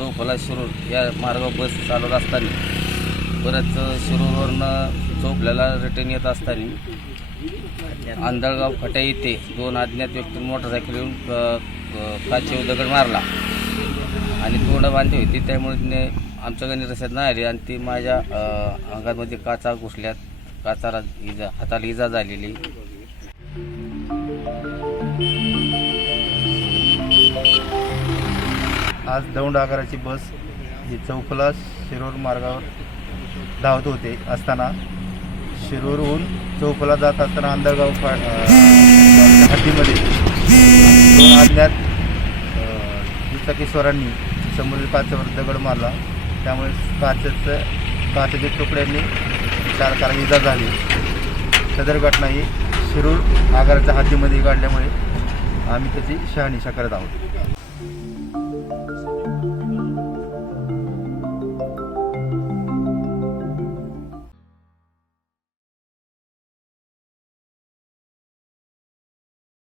चौफला शिरूर या मार्गावर बस चालवत असताना परत शिरूरवरनं चौफल्याला रिटर्न येत असताना आंधळगाव फट्या येथे 2 अज्ञात व्यक्ती मोटरसायकल येऊन काचेवर दगड मारला आणि तोंड बांधली होती. त्यामुळे आमच्या गणी रस्त्यात नाही आली आणि ती माझ्या अंगामध्ये काचा घुसल्यात, काचाला हाताला इजा झालेली. आज दौंड आगाराची बस ही चौफला शिरूर मार्गावर धावत होते असताना शिरूरहून चौफला जात असताना आंधळगाव हद्दीमध्ये 2 अज्ञात दुचाकीस्वारांनी समोरील काचेवर दगड मारला. त्यामुळे काचेच्या तुकड्यांनी चालकाला इजा झाली. सदर घटना ही शिरूर आगाराच्या हद्दीमध्ये घडल्यामुळे आम्ही त्याची शहानिशा करत आहोत.